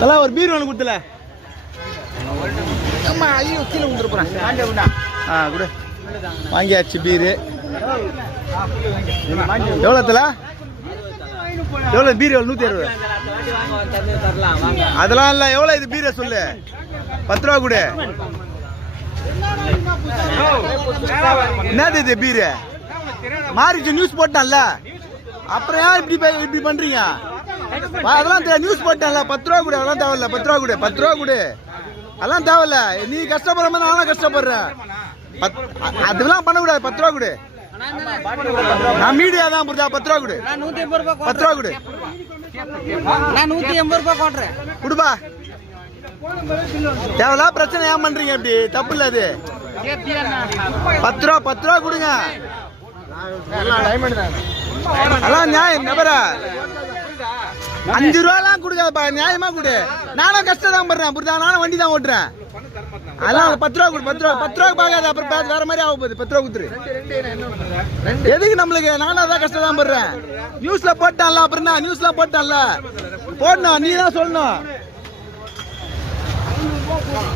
தலா ஒரு பீர் ஒன்று கொடுத்துல. ஆமா ஐயோ கீழே வந்துருப்பேன். கொடு வாங்கியாச்சு பீரு. எவ்வளோ தல? எவ்வளோ பீர்? எவ்வளோ? 160. அதெல்லாம் இல்லை. எவ்வளோ இது பீரை சொல்லு? 10 ரூபா கொடு. என்னது இது பீரு? மாறிச்சு நியூஸ் போட்டான்ல, அப்புறம் ஏன் இப்படி பண்றீங்க? அதெல்லாம் நியூஸ் போட்டான்ல. 10 ரூபா கொடு. அதெல்லாம் தேவையில்ல. 10 ரூபா கொடு. 10 ரூபா கொடு. அதெல்லாம் தேவையில்ல. நீ கஷ்டப்படுற மாதிரி நானும் கஷ்டப்படுறேன். அதெல்லாம் பண்ணக்கூடாது. 10 ரூபா கொடு. நான் மீடியா தான் புரிஞ்சா. 10 ரூபா கொடு. 10 ரூபா கொடு. நான் 180 ரூபாய் போடுறேன். கொடுப்பா. தேவையில்லா பிரச்சனை ஏன் பண்றீங்க? அப்படி தப்பு இல்ல அது. 10 ரூபா கொடுங்க. அதான் நியாயம். நபரா 5 ரூபாலாம் கொடுக்காதப்பா. நியாயமா கொடு. நானும் கஷ்டம் தான் பண்றேன் புரியுதா? நானும் வண்டி தான் ஓட்டுறேன். அதான் 10 ரூபா கொடு. 10 ரூபா. 10 ரூபா பார்க்காத. அப்புறம் வேற மாதிரி ஆக போகுது. 10 ரூபா கொடுத்துரு. எதுக்கு நம்மளுக்கு? நானும் அதான் கஷ்டம் தான் பண்றேன். நியூஸ்ல போட்டான்ல. அப்புறம் என்ன? நியூஸ்ல போட்டான்ல போடணும். நீ தான் சொல்லணும்.